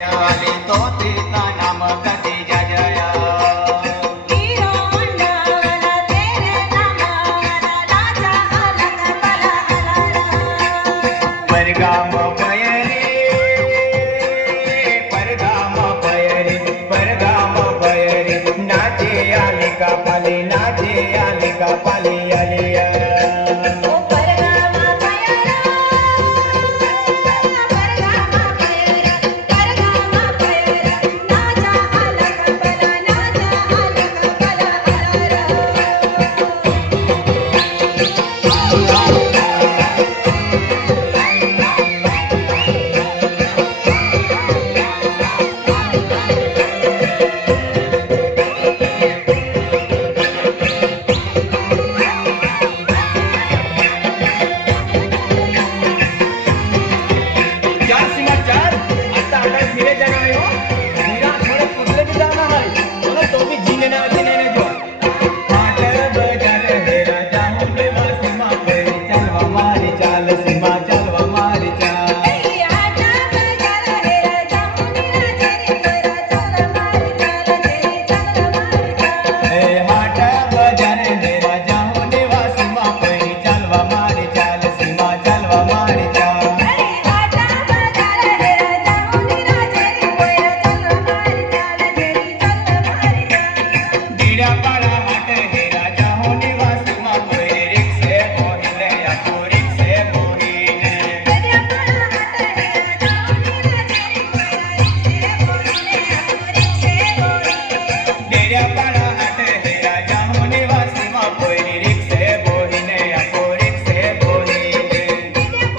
वाली तो तेरा नाम कदी जया हीरो होंडा वाला तेरे नाम वाला राजा अलग बला परगाम पयरी परगाम पयरी परगाम पयरी नाचे आली का पाली नाचे आली का पाली